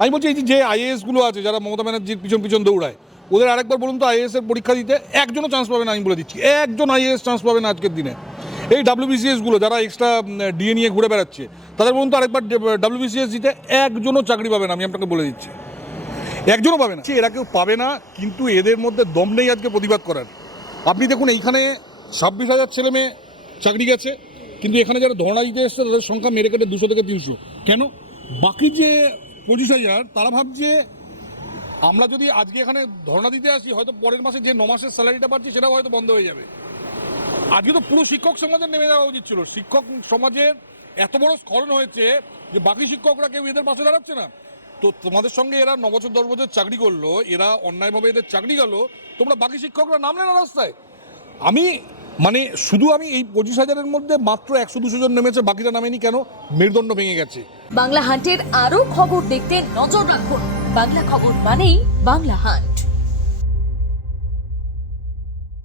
আমি বলছি এই যে আইএএসগুলো আছে যারা মমতা ব্যানার্জির পিছন পিছন দৌড়ায়, ওদের আরেকবার বলুন তো আইএএসের পরীক্ষা দিতে একজনও চান্স পাবে না, আমি বলে দিচ্ছি একজন আইএএস চান্স পাবে না আজকের দিনে। এই ডাব্লিউবিসিএসগুলো যারা এক্সট্রা ডিএ নিয়ে ঘুরে বেড়াচ্ছে, তাদের বলুন তো আরেকবার ডাব্লিউবিসিএস দিতে একজনও চাকরি পাবে না, আমি আপনাকে বলে দিচ্ছি একজনও পাবে না। এরা কেউ পাবে না, কিন্তু এদের মধ্যে দম নেই আজকে প্রতিবাদ করার। আপনি দেখুন এইখানে 26,000 ছেলে মেয়ে চাকরি গেছে, কিন্তু এখানে যারা ধর্ণা দিতে এসছে তাদের সংখ্যা মেরে কেটে 200 থেকে 300। কেন? বাকি যে 25,000 তারা ভাবছে আমরা যদি আজকে এখানে ধর্ণা দিতে আসি, হয়তো পরের মাসে যে 9 মাসের স্যালারিটা পাচ্ছি সেটাও হয়তো বন্ধ হয়ে যাবে। আজকে তো পুরো শিক্ষক সমাজের নেমে যাওয়া উচিত ছিল। শিক্ষক সমাজের এত বড় স্খলন হয়েছে যে বাকি শিক্ষকরা কেউ এদের পাশে দাঁড়াচ্ছে না। তো তোমাদের সঙ্গে এরা 9 বছর 10 বছর চাকরি করলো, এরা অন্যায়ভাবে এদের চাকরি গেল, তোমরা বাকি শিক্ষকরা নামলে না রাস্তায়। আমি শুধু আমি এই 25,000-এর মধ্যে মাত্র 100-200 জন নেমেছে, বাকিরা নামেনি কেন? মেরুদণ্ড ভেঙে গেছে। বাংলা হান্টের আরো খবর দেখতে নজর রাখুন। বাংলা খবর মানেই বাংলা হান্ট।